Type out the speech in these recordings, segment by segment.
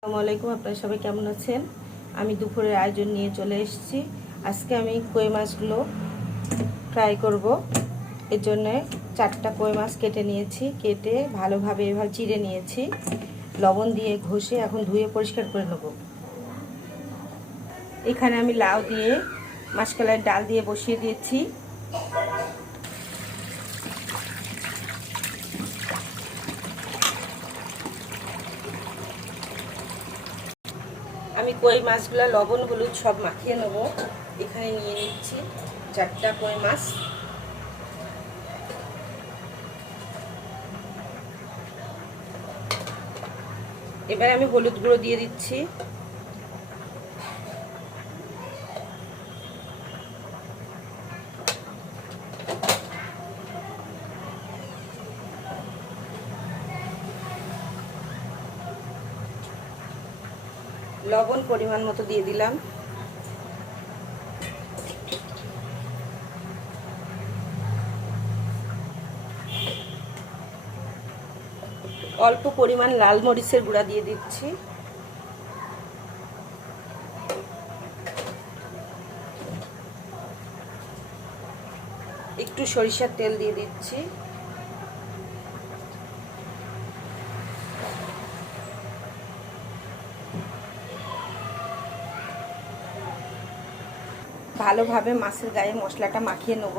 আসসালামু আলাইকুম। আপনারা সবাই কেমন আছেন? আমি দুপুরের আয়োজন নিয়ে চলে এসেছি। আজকে আমি কই মাছগুলো ফ্রাই করব। এর জন্য 4টা কই মাছ কেটে নিয়েছি। কেটে ভালোভাবে এভাবে চিড়ে নিয়েছি, লবণ দিয়ে ঘষে এখন ধুয়ে পরিষ্কার করে নেব। এখানে আমি লাউ দিয়ে মাসকলাইয়ের ডাল দিয়ে বসিয়ে দিয়েছি। আমি কই মাছগুলো লবণ হলুদ সব মাখিয়ে নেব। এখানে নিয়ে নিচ্ছি 4টা কই মাছ। এবার আমি হলুদ গুঁড়ো দিয়ে দিচ্ছি, লবণ পরিমাণ মতো দিয়ে দিলাম, অল্প পরিমাণ লাল মরিচের গুঁড়া দিয়ে দিচ্ছি, একটু সরিষার তেল দিয়ে দিচ্ছি, ভালোভাবে মাছের গায়ে মশলাটা মাখিয়ে নেব।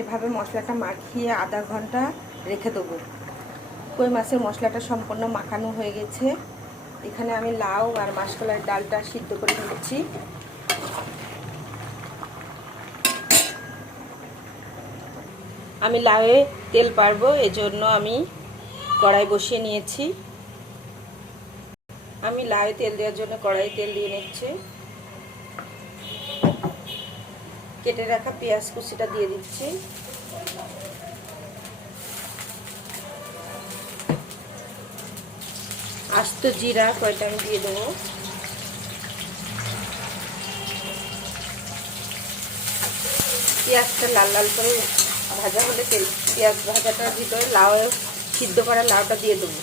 এভাবে মশলাটা মাখিয়ে আধা ঘন্টা রেখে দেবো। কই মাছের মশলাটা সম্পূর্ণ মাখানো হয়ে গেছে। এখানে আমি লাউ আর মাসকলাইয়ের ডালটা সিদ্ধ করে নিচ্ছি। আমি লাউয়ে তেল পারবো, এজন্য আমি কড়াই বসিয়ে নিয়েছি। আমি লাউয়ে তেল দেওয়ার জন্য কড়াই তেল দিয়ে নিচ্ছি। কেটে রাখা পেঁয়াজ কুচিটা দিয়ে দিচ্ছি, আস্ত জিরা কয়টা আমি দিয়ে দেবো, পেঁয়াজটা লাল লাল করে ভাজা হলে পেঁয়াজ ভাজাটার ভিতরে লাউ সিদ্ধ করা লাউটা দিয়ে দেবো।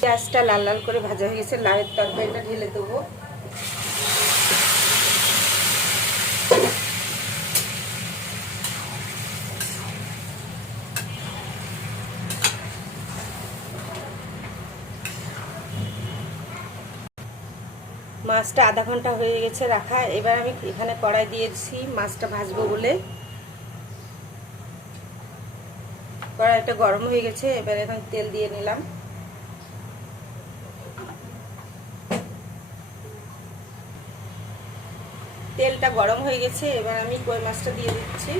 পেঁয়াজটা লাল লাল করে ভাজা হয়ে গেছে, লাউয়ের তরকারিটা ঢেলে দেবো। মাছটা আধা ঘন্টা হয়ে গেছে রাখা। এবার আমি এখানে কড়াই দিয়েছি মাছটা ভাজবো বলে। কড়াইটা গরম হয়ে গেছে, এবার এখন তেল দিয়ে নিলাম। তেলটা গরম হয়ে গেছে, এবার আমি কই মাছটা দিয়ে দিচ্ছি।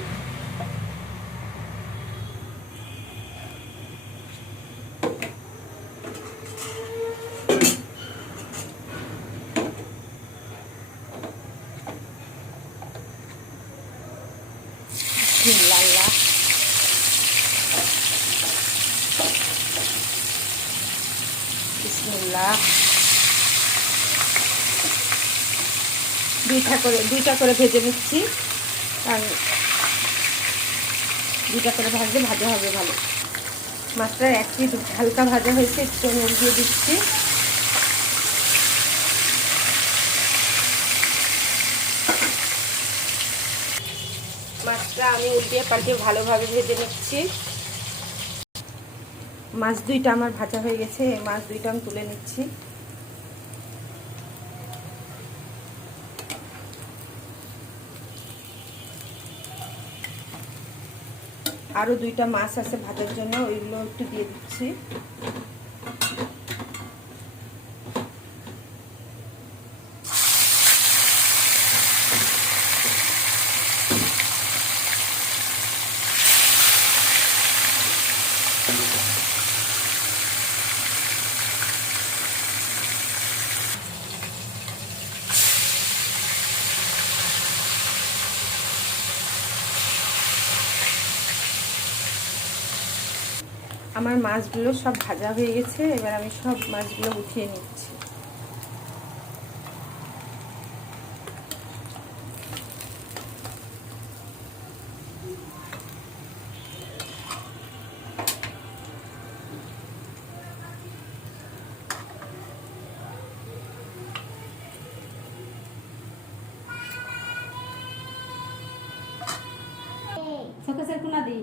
বিসমিল্লাহ, বিসমিল্লাহ। দুইটা করে ভেজে নিচ্ছি, কারণ দুইটা করে ভাজলে ভাজা হবে ভালো। মাছটা একটি হালকা ভাজা হয়েছে, একটু নুন দিয়ে দিচ্ছি। মাছটা আমি উল্টিয়ে পাল্টে ভালোভাবে ভেজে নিচ্ছি। মাছ দুইটা আমার ভাজা হয়ে গেছে, মাছ দুইটা আমি তুলে নিচ্ছি। আরো দুইটা মাছ আছে ভাজার জন্য, ওইগুলো একটু দিয়ে দিচ্ছি। আমার মাছগুলো সব ভাজা হয়ে গেছে, এবার আমি সব মাছগুলো উঠিয়ে নিচ্ছি। চোখে কোনা দিই।